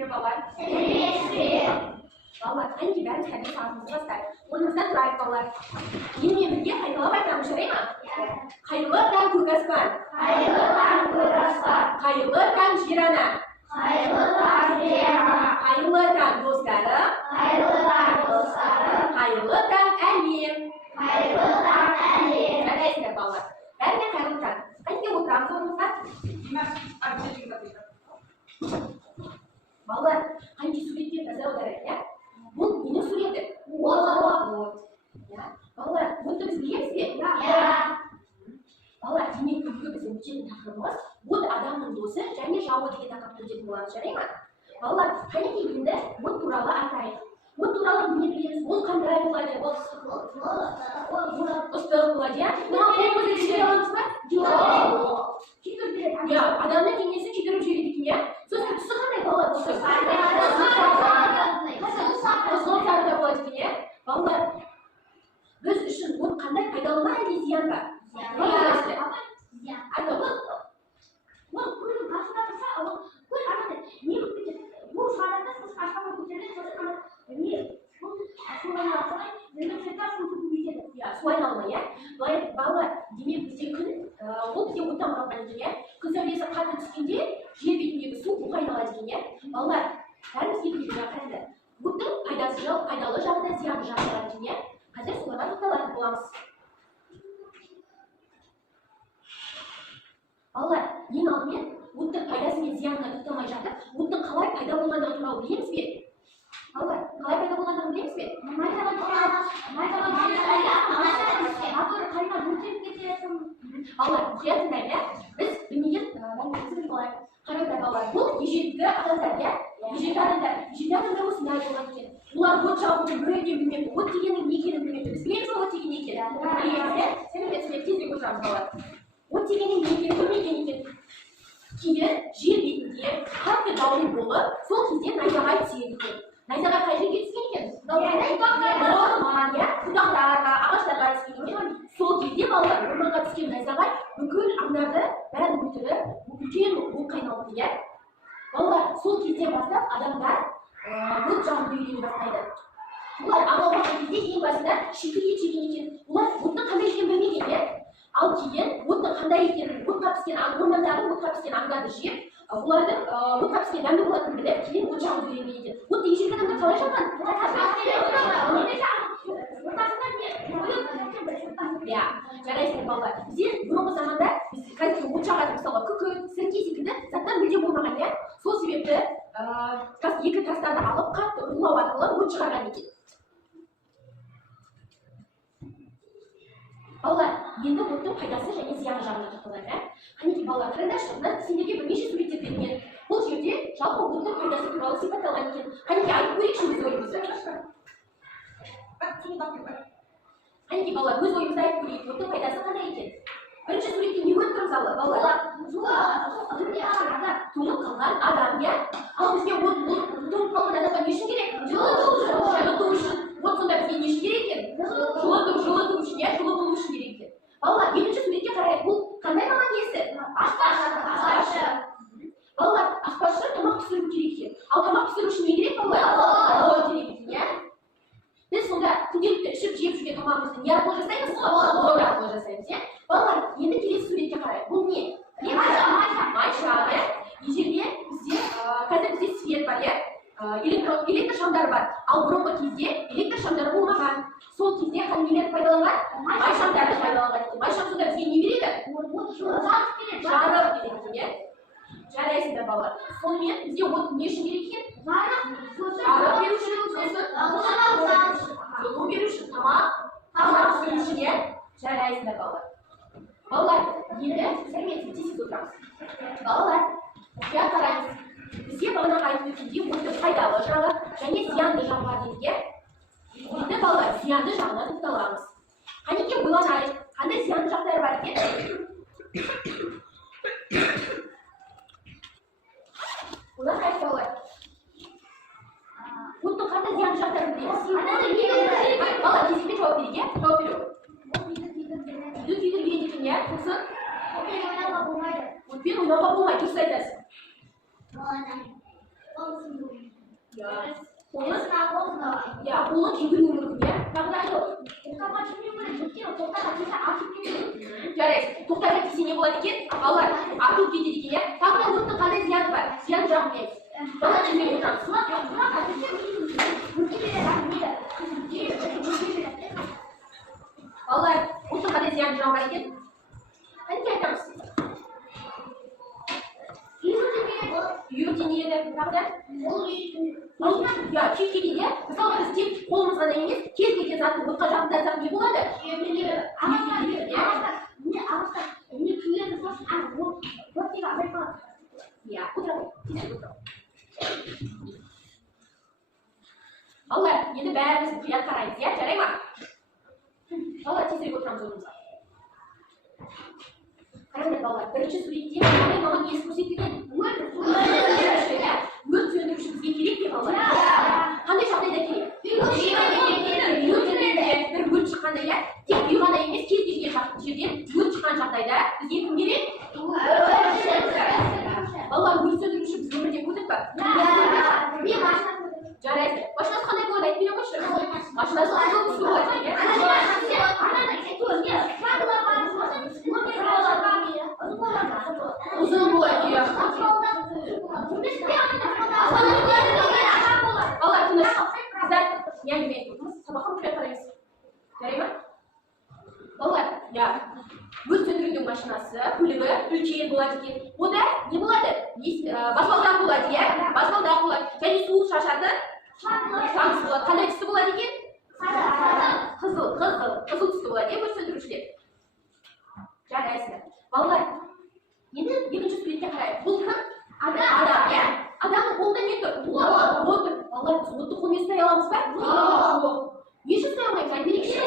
mi ballar? Ballar, qaniki bari tabiiy ta'limimizni bostar. O'rnimizdan turaylik ballar. Men birga qaytalab aytamiz, jaraymi? Qayli tan ko'rgazman. Qayli tan jirana. Qayli tan do'stlarim. Qayli tan alim. Jaraysiz ballar. Bariga qayli tan. Qaniki o'tiramiz o'rnimizdan? Ballar, qaniki suratga nazar o'tardik, ya? Bu mening suratim. Вот. Ya. Ballar, buni biz bilamizmi? Ballar, demak, bugun bizning uchun taqdirimiz bu odamning do'sti, jangi javi degan taqdirga yetib bo'lamiz, jaraymi? Ballar, qaniki endi bu turali aytaylik. Bu turali nima bilamiz? Bu qanday bo'ladi? Ustoz bo'ladi, ya? Nima qo'limizni ishlayapmizmi? Yo'q. Ya, odamning kengesi kiydirib yuradiku, ya? Siz tusi qanday bo'ladi? Qizg'onlarda bo'ladi, ya? Ballar, biz uchun bu qanday foydalanmaydi ziyon bor? Ballar, demek bizde kun, bu bizde o'tdan qolgan ekan. Kun saviyasi qattiq tushganda yer betidagi suv buqaynaladi ekan, ya. Ballar, barimiz yetib qarangda. Butun foydali jag'ida ziyonli jag'lar ekan, ya. Hozir sizlarga to'xtalib bo'lamiz. Ballar, eng oldin butun foydasiga ziyonga to'xtalmay жатib, butun qalay paydo bo'lganligini to'g'ri bilamizmi? Ballar, qalay paydo bo'lganligini bilamizmi? Ballar, hayatımda biz bilmeyen, ben bizim olarak kararlar ballar. Bu ejitli adamlarga, ejitlerinde bu sinyal olan için. Bunlar bu çabukta böyle bilmem, bu tigenin ne ekeni bilmem. Biz bilmeyiz o tigenin ne ekeni. Senin etmek tezlik hocam ballar. O tigenin ne ekeni bilmeyen eken. Keyin yer betinde qattiq davri bo'lib, sol кезде найзағай тиген ekan. Найзағай qayerga ketgan ekan? Butoqlarga, ағаштарға тиген ekan. Сол кезде балдар орманға түскен найзағай бүкіл аңдарды бәрін өлтіріп, үлкен от қайналды, иә. Балдар, сол кезден бастап адамдар от жағып үйрене бастайды. Бұлар аң аулаған кезде ең басында шикіге жеген екен. Бұлар оттың қандай екенін білмеген, иә. Ал кейін оттың қандай екенін, отқа піскен ормандағы отқа піскен аңдарды жеп, олардың отқа піскен дәмді болатынын біліп, кейін от жағып үйренген екен. От ежелгі адамдар қалай жағған? Ya, жарайсыздар балдар. Бізде бұрынғы заманда біз қазір от жағады, мысалы күкірт, сірке секілді заттар мүлде болмаған, иә. Сол себепті екі тастарды алып қатты ұрлау арқылы от шығарған екен. Балдар, енді оттың пайдасы және зияны жағына тоқталайық, ә? Қанекей балдар, қараңдаршы, мына сендерге бірнеше суреттер берген. Бұл жерде жалпы оттың пайдасы туралы сипатталған екен. Қанекей айтып көрейікші өз ойымызды. Қанекей балдар, өз ойымызды айтып көрейік, оттың пайдасы қандай екен? Бірінші суретте не көріп тұрмыз алла, балдар? Тоңып қалған адам, иә? Ал бізге тоңып қалған адамға не үшін керек? Жылыту үшін. Вот сонда бізге не үшін керек екен? Жылыту үшін, иә? Жылы болу үшін керек екен. Балдар, екінші суретке қарайық, бұл қандай маман иесі? Аспазшы. Балдар, аспазшы тамақ пісіру керек екен. Ал тамақ пісіру үшін не керек, балдар? От керек екен, иә? Biz sonda күнделікті ішіп жеп жүрген тамағымызды не арқылы жасаймыз? От арқылы жасаймыз, иә? Балалар, енді келесі суретке қарайық. Бұл не? Майша, иә? Ежелде бізде, қазір бізде свет бар, иә? Электр шамдар бар. Ал бұрынғы кезде электр шамдары болмаған. Сол кезде нелерді пайдаланған? Май шамдарды пайдаланған екен. Май шам сонда бізге не береді? Жарық береді, иә? Жарайсыздар балалар. Сонымен бізде от не үшін керек екен? Жарық беру үшін, жылу беру үшін, тамақ пісіру үшін, иә? Жарайсыздар балалар. Балалар, енді сәлеметсіз тесіз отырамыз. Балалар, бізге қараймыз. Бізге бағанағы айтып өткендей оттың пайдалы жағы және зиянды жағы бар дедік, иә? Енді балалар, зиянды жағына тоқталамыз. Қанекей ойланайық, қандай зиянды жақтары бар екен? Ойланайық балалар. Оттың қандай зиянды жақтарын білеміз? Балалар, кезекпен жауап берейік, иә? Жауап беру. Үйді күйдірген екен, иә? Сосын? Отпен ойнауға болмайды, дұрыс айтасың. қолы күйдіруі мүмкін, иә? Тағы жарайды, тоқтарға тисе не болады екен? Балалар, атылып кетеді екен, иә? Тағы да оттың қандай зияны бар? Зиян жағын білеміз. Балалар жүрмей отырамыз. Балалар, оттың қандай зияны жағын бар екен? Қанша айтамыз? Үйіртенеді, тағы да? Күйіп кетеді, мысалға біз тек қолымыз ғана емес, кез келген затты отқа жағындырсақ не болады? Балалар, енді бәріміз мұқият қараймыз, иә? Жарай ма? Балалар, тезірек отырамыз орнымызға. Қараңдар балалар, бірінші суретте маған несі көрсетілген? Өрт сөндіруші бізге керек пе балалар? Қандай жағдайда керек? Бір өрт шыққанда, иә? Тек үй ғана емес, кез келген жерден өрт шыққан жағдайда бізге кім керек? Балалар, өрт сөндіруші біз өмірде көрдік пе? Жарайды. Машинасы қандай болады? Айтып бере қойшы. Машинасы қызыл түсті болады, иә? Uzun boyuyor. Vallahi tınır. Güzel. Yani bekliyorsunuz. Sabahın buraya karayız. Göreyim mi? Vallahi ya. Өрт сөндірудің машинасы, көлігі үлкен болады екен. Ода не болады? Баспалдақ болады, иә? Баспалдақ болады. Және су шашады. Шаңыз болады. Қандай түсті болады екен? Қызыл түсті болады, өрт сөндірушілер. Жарайсыздар. Балалар, енді екінші суретке қарайық. Бұл кім? Адам, иә? Адамның қолында не тұр? От тұр. Балалар, біз отты қолмен ұстай аламыз ба? Жоқ. Не үшін ұстай алмаймыз? Айтып берейікші.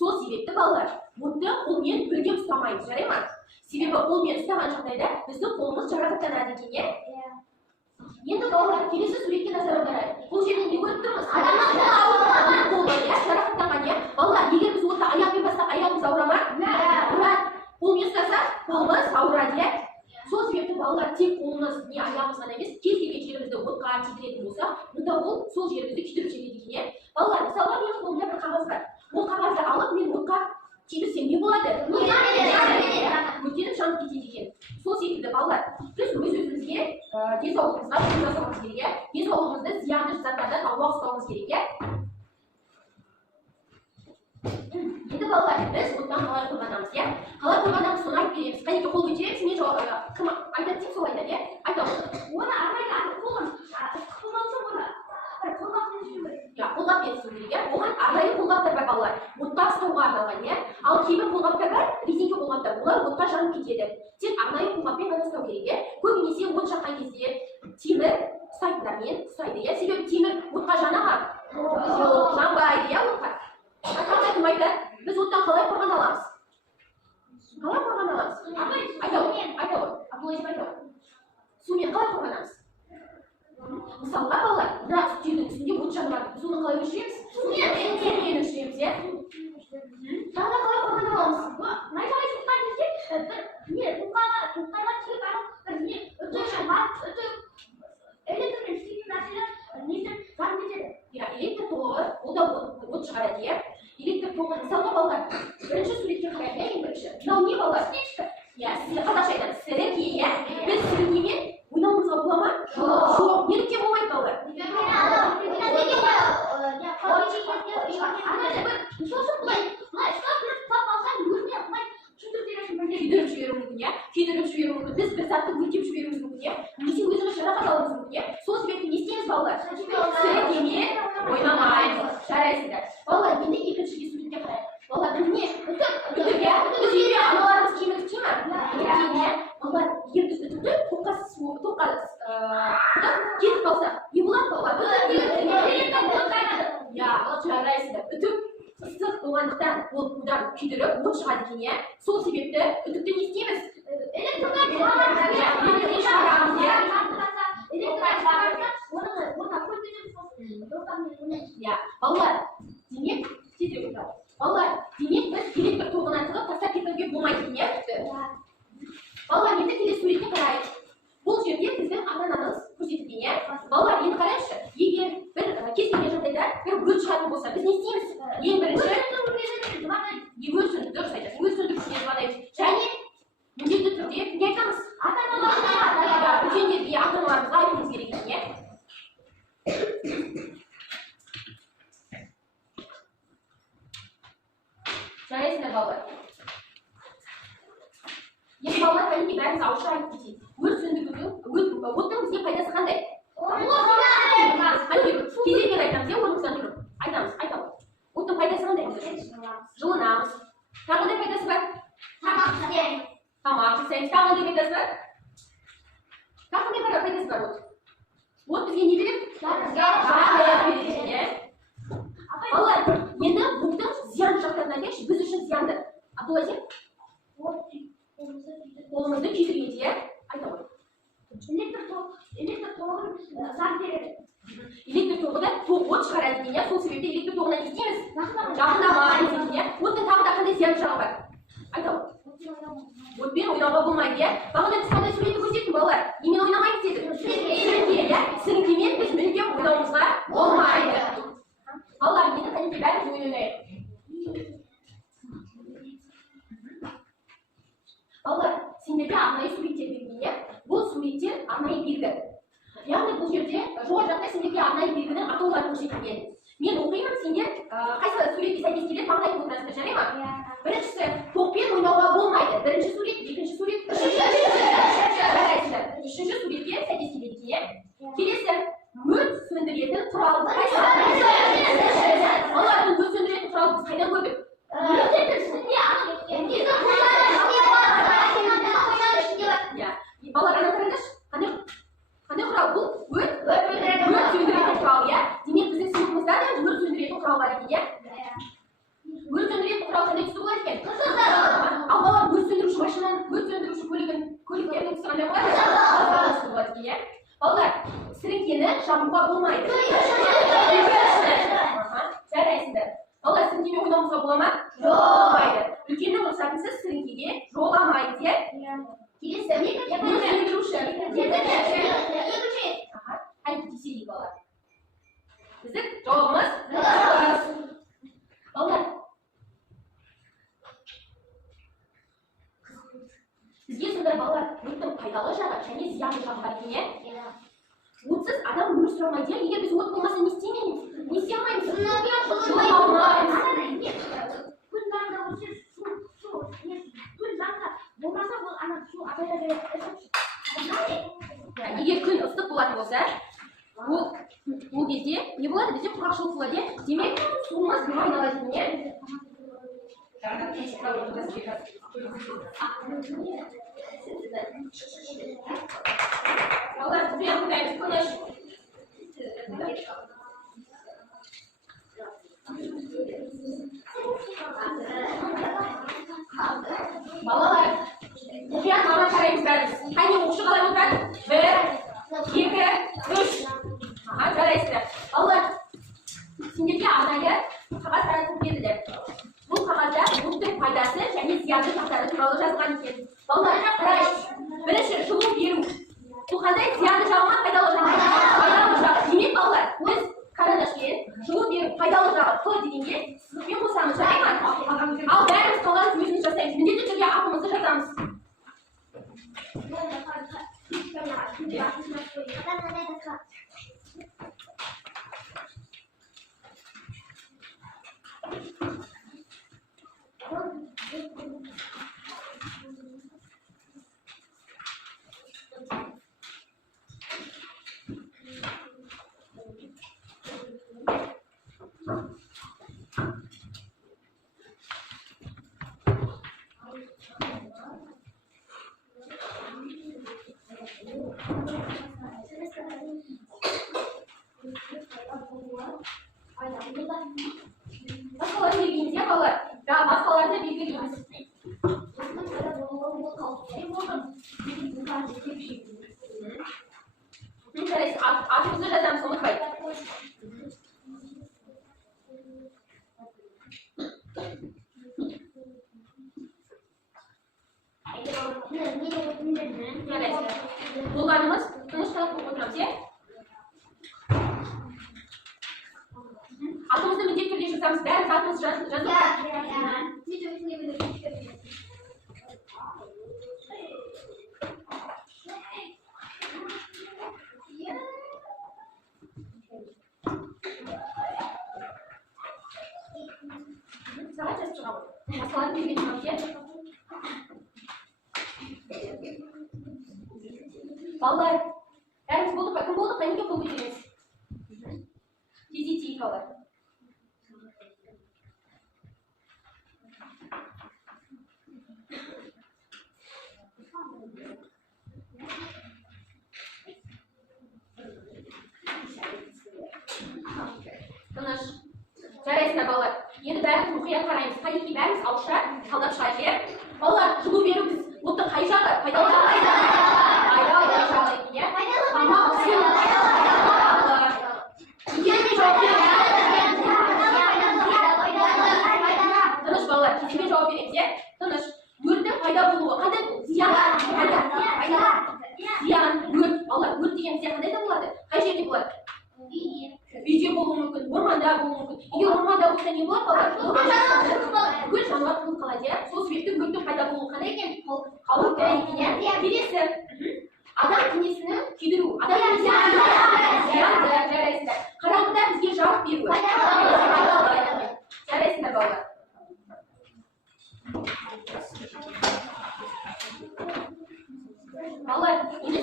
Сол себепті балалар, отты қолмен бірге ұстамаймыз, жарай ма? Себебі қолмен ұстаған жағдайда біздің қолымыз жарақаттанады екен, иә? Енді балалар, келесі суретке назар аударайық. Бұл жерде не көріп тұрмыз? Адамның қолы, иә, жарақаттанған, иә? Балалар, егер біз отты аяқпен бастап, аяғымыз ауыра ма? Ұрады. Қолмен ұстасақ, қолымыз ауырады, иә? Сол себепті балалар, тек қолымыз не аяғымыз ғана емес, кез келген жерімізді отқа тигізетін болса, мұнда ол сол жерімізді күйдіріп жібереді екен, иә? Балалар, мысалға менің қолымда бір қағаз бар. Ол қағазды алып мен отқа тигізсем не болады? Өртеніп жанып кетеді екен. Сол секілді балалар, біз өз-өзімізге денсаулығымызға жұмыс жасауымыз керек, иә? Денсаулығымызды зиянды заттардан аулақ ұстауымыз керек, иә? Енді балалар, біз оттан қалай қорғанамыз, иә? Қалай қорғанамыз, соны айтып береміз. Қанекей қол көтереміз, мен жауап кім айтады деймін, сол айтады, иә? Айтамыз. Оны арнайы қолын қылмаусың оны. Қолғап берсін керек, иә? Оған арнайы қолғаптар бар балалар. Отқа ұстауға арналған, иә? Ал кейбір қолғаптар бар, резинке қолғаптар. Олар отқа жанып кетеді. Тек арнайы қолғаппен ғана ұстау керек, иә? Көбінесе от жаққан кезде темір ұстайтындармен ұстайды, иә? Себебі темір отқа жана ма? Жанбайды, иә, отқа? Айтылмайды. Біз оттан қалай қорғана аламыз? Қалай қорғана аламыз? Айтауы. Сумен қалай қорғанамыз? Мысалға балалар, мына үстелдің үстінде от жанып жатыр. Біз оны қалай өшіреміз? Сумен өшіреміз, иә? Тағы да қалай қорғана аламыз? Найзағай шыққан кезде тоқтарға тиіп электрмен істейтін нәрселер жанып кетеді. Электр тоғы, ол да от шығарады, иә? Электр тоғы, мысалға балалар, бірінші суретке қарайық, ең бірінші. Мынау не балалар? Иә, сізге қазақша айтамыз, сіріңке, иә? Біз сіріңкемен ойнауымызға бола ма? Жоқ. Неліктен болмайды балалар? Күйдіріп жіберуі мүмкін, иә? Біз бір затты өртеп жіберуіміз мүмкін, иә? Немесе өзіміз жарақат алуымыз мүмкін, иә? Сол себепті не істейміз балалар? Сіріңкемен ойнамаймыз. Жарайсыздар. Балалар, енді екінші суретке қарайық. Балалар, міне, үтір, иә? Біз үйде аналарымыз киімін тікке ме? Балалар, егер біз үтірді тоққа кетіп қалса, не болады балалар? Жарайсыздар. Үтік ыстық болғандықтан ол удан күйдіріп, от шығады екен, иә? Сол себепті үтікті не істейміз? Балалар, демек, біз электр тоғынан тығып тастап кетуге болмайды екен, иә? Балалар, енді келесі суретке қарайық. Бұл жерде біздің ата-анамыз көрсетілген, иә? Балалар, енді қарайықшы. Егер бір кез келген жағдайда бір өрт шығатын болса, біз не істейміз? Ең бірінші өрт сөндірушіге дұрыс айтасың. Өрт сөндірушіге звондаймыз. Және міндетті түрде кімге айтамыз? Ата-аналарымызға, үлкендерге, ата-аналарымызға айтуымыз керек екен, иә? Жарайсыңдар, балалар. Енді балалар, кәдімгі бәріміз ауызша айтып кетейік. Өрт сөндірудің, оттың бізге пайдасы қандай? Кезекпен айтамыз, иә, орнымыздан тұрып. Айтамыз. Оттың пайдасы қандай? Жылынамыз. Тағы қандай пайдасы бар? Тамақ жасаймыз. Тағы қандай пайдасы бар? Тағы қандай пайдасы бар от? От бізге не береді? Жарық береді, иә. Балалар, енді оттың зиянды жақтарына келші, біз үшін зиянды. Абдулла сен? Қолымызды күйдіргенде, иә? Айта ғой. Электр тоғы зат береді. Электр тоғы да от шығарады дейін, иә? Сол себепте электр тоғына не істейміз? Жақындамаймыз дейін, иә? Оттың тағы да қандай зиянды жағы бар? Айта ғой. Отпен ойнауға болмайды, иә? Бағана біз қандай суретті көрсеттім, балалар? Немен ойнамайды дедік? Сіріңке, иә? Сіріңкемен біз мүлдем ойнауымызға болмайды. Балалар, енді кәдімгі бәріміз ойнайық. Балалар, сендерге арнайы суреттер берген, бұл суреттер арнайы белгі. Яғни бұл жерде жоғары жақта сендерге арнайы белгінің атаулары көрсетілген. Мен оқимын, сендер қайсы суретке сәйкес келеді, маған айтып отырасыңдар, жарай ма? Біріншісі, тоқпен ойнауға болмайды. Бірінші сурет, екінші сурет, үшінші суретке сәйкес келеді, иә? Келесі, өрт сөндіретін құралды қайсы? Балалардың өрт сөндіретін құралды біз қайдан көрдік? Балалар, ана қараңдаршы, қандай құрал бұл? Өрт сөндіретін құрал, иә? Демек біздің сыныпымызда да өрт сөндіретін құрал бар екен, иә? Өрт сөндіретін құрал қандай түсті болады екен? Ал балалар, өрт сөндіруші машинаның, өрт сөндіруші көліктердің түсі қандай болады? Түсті болады екен, иә? Балалар, сіріңкені жабуға болмайды. Жарайсыңдар. Балалар, сіріңкемен ойнауымызға бола ма? Болмайды. Үлкеннің рұқсатынсыз сіріңкеге жоламайды, иә? Келесі, өрт сөндіруші. Қайтып тексерейік, балалар. Біздің жауабымыз дұрыс. Балалар, бізге сонда балалар өрттің пайдалы жағы және зиянды жағы бар екен, иә? Отсыз адам өмір сүре алмайды, егер біз от болмаса не істемейміз? Не істей алмаймыз? Жылы алмаймыз. Егер күн ыстық болатын болса, ол кезде не болады? Бізде құрғақшылық болады, иә? Демек, суымыз не айналады, иә? Балалар, бізбен құдаймыз көңіш. Балалар, мұқият маған қараймыз бәріміз. Қайне оқушы қалай отырады? 1, 2, 3. Жарайсыздар. Балалар, сендерге арнайы қағаз таратып берілді. Бұл қағазда оттың пайдасы және зиянды жақтары туралы жазған екен. Балалар, қарайық. Бірінші, жылу беру. Бұл қандай зиянды жағы ма, пайдалы жағы? Пайдалы жағы. Демек, балалар, біз карандашпен жылу беру пайдалы жағы Q дегенге сызықпен қосамыз, жарай ма? Ал бәріміз қалған өзіміз жасаймыз. Міндетті түрде атымызды жазамыз. Басқаларын белгілейміз, иә, балалар? Басқаларды белгілейміз. Атымызды жазамыз, ұмытпайды. Жарайсыздар. Болғанымыз тыныш қалып отырамыз, иә? Атымызды міндетті түрде жазамыз. Бәріміз атымызды жазып. Сағат жазып шығамыз. Масаларын берген шығамыз, иә? Балалар, бәріміз болдық па? Кім болды? Қайынке қол көтереміз. Тез балалар. Тыныш. Жарайсыздар балалар. Енді бәріміз мұқият қараймыз. Қайынке бәріміз ауызша талдап шығайық, иә? Балалар, жылу беру біз оттың қай жағы? Пайдалы жағы? Пайдалы жағы екен, иә? Тамақ пісіру. Тыныш балалар, кезіме жауап береміз, иә? Тыныш. Өрттің пайда болуы қандай бұл? Зиян. Зиян, өрт. Балалар, өрт деген зиян қандай да болады? Қай жерде болады? Үйде болуы мүмкін, орманда болуы мүмкін. Егер орманда болса не болады, балалар? Бүкіл жануар қырылып қалады, иә? Сол себепті өрттің пайда болуы қандай екен? Қауіп екен, иә? Келесі. Адам денесінің күйдіру. Адам денесінің зиянды, жарайсыздар. Қараңғыда бізге жарық беруі. Жарайсыздар балалар. Балалар, енді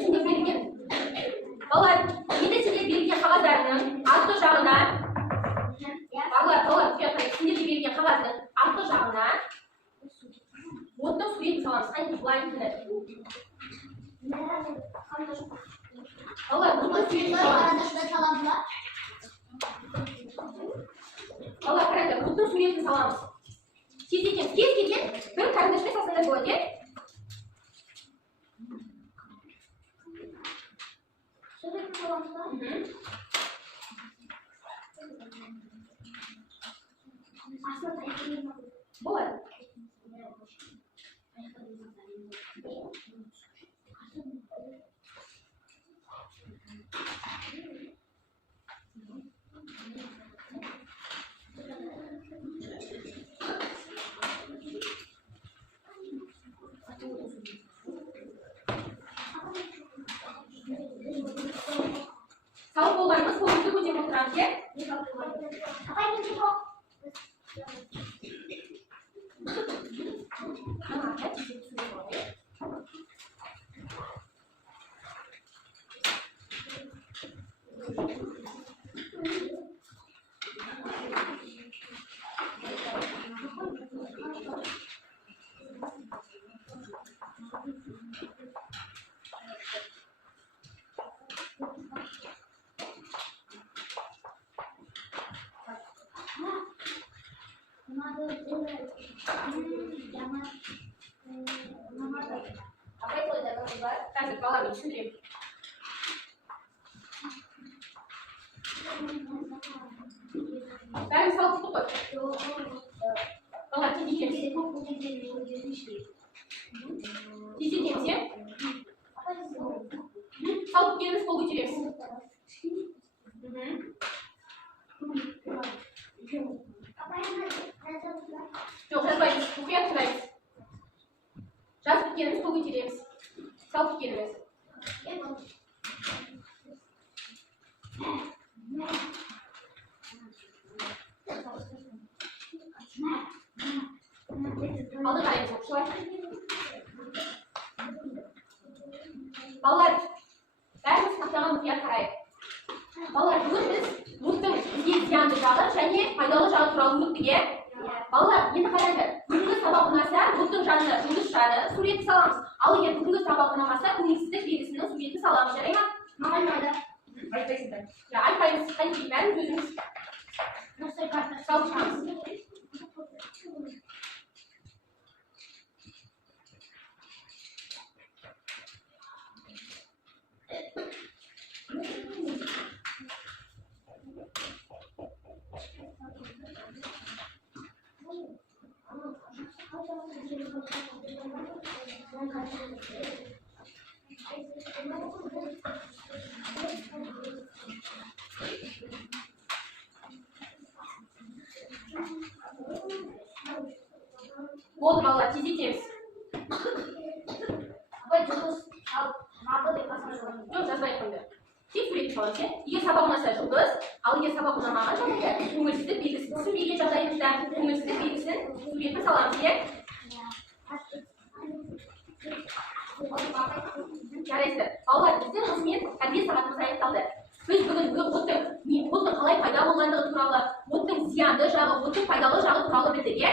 сендер берген қағаздарының артқы жағына, балалар, сендерге берген қағаздың артқы жағына оттың суретін саламыз. Қайын былай келеді. Балалар, оттың суретін саламыз. Балалар, қараңдар, оттың суретін саламыз. Кез келген бір карандашпен салсаңдар болады, иә? Болады. Сау болғанымыз қолымызды көтеріп отырамыз, иә? Apa itu ada gambar? Kan kepala sendiri. Kan salah tutup. Kalau di sini ya. Salah kirim sepuluh kirim. Yok, жазбаймыз. Мұқият сұраймыз. Жазып біткеніміз сол көтереміз. Салып біткеніміз. Алды қараймыз, оқушылар. Балалар, бәріміз тақтаға мұқият қарайық. Балалар, бүгін біз өрттің бізге зиянды жағы және пайдалы жағы туралы өттік, иә? Балалар, енді қараңдар, бүгінгі сабақ ұнаса, оттың жанына жұлдыз шары суреті саламыз. Ал егер бүгінгі сабақ ұнамаса, көңілсіздік белгісінің суретін саламыз, жарай ма? Мағайнайды. Айтпайсыздар. Айтпаймыз, қайын бәріміз өзіміз салып шығамыз. Вот, балалар, тездетеміз. Апай, жұлдыз мапы деп қасына Жоқ, жазбай қойды. Тек суретті саламыз, иә? Егер сабақ ұнаса жұлдыз, ал егер сабақ ұнамаған жағдайда көңілсіздік белгісін түсінбеген жағдайымызда көңілсіздік белгісін суретін саламыз, иә? Жарайсыздар. Балалар, біздің осымен тәрбие сағатымыз аяқталды. Біз бүгін оттың қалай пайда болғандығы туралы, оттың зиянды жағы, оттың пайдалы жағы туралы білдік, иә?